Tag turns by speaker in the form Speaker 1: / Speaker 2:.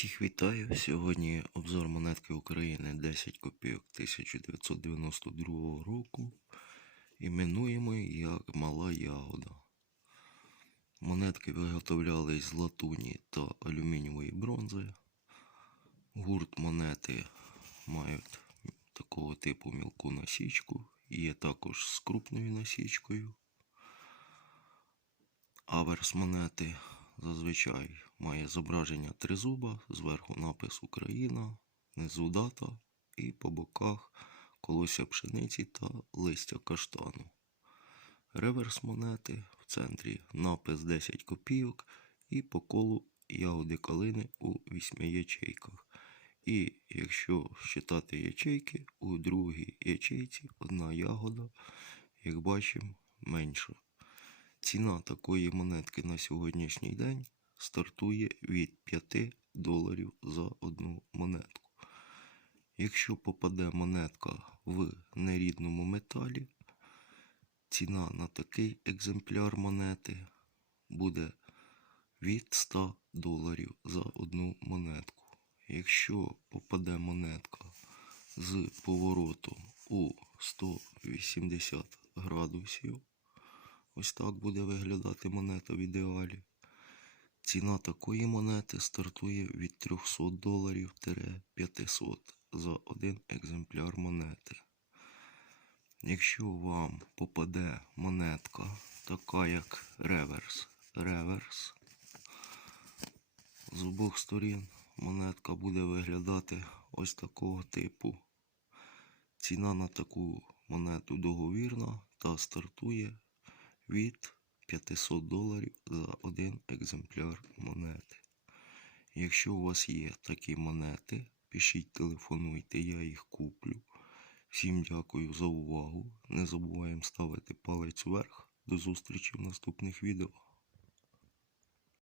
Speaker 1: Всіх вітаю! Сьогодні обзор монетки України 10 копійок 1992 року. Іменуємо як Мала Ягода. Монетки виготовлялись з латуні та алюмінієвої бронзи. Гурт монети мають такого типу мілку насічку. Є також з крупною насічкою. Аверс монети зазвичай має зображення тризуба, зверху напис Україна, внизу дата і по боках колося пшениці та листя каштану. Реверс монети в центрі напис 10 копійок і по колу ягоди калини у 8 ячейках. І якщо считати ячейки, у другій ячейці одна ягода, як бачимо, менша. Ціна такої монетки на сьогоднішній день стартує від 5 доларів за одну монетку. Якщо попаде монетка в нерідному металі, ціна на такий екземпляр монети буде від 100 доларів за одну монетку. Якщо попаде монетка з поворотом у 180 градусів, Ось так буде виглядати монета в ідеалі. Ціна такої монети стартує від 300 доларів 500 за один екземпляр монети. Якщо вам попаде монетка, така як реверс, реверс, з обох сторін монетка буде виглядати ось такого типу. Ціна на таку монету договірна та стартує від 500 доларів за один екземпляр монети. Якщо у вас є такі монети, пишіть, телефонуйте, я їх куплю. Всім дякую за увагу. Не забуваємо ставити палець вверх. До зустрічі в наступних відео.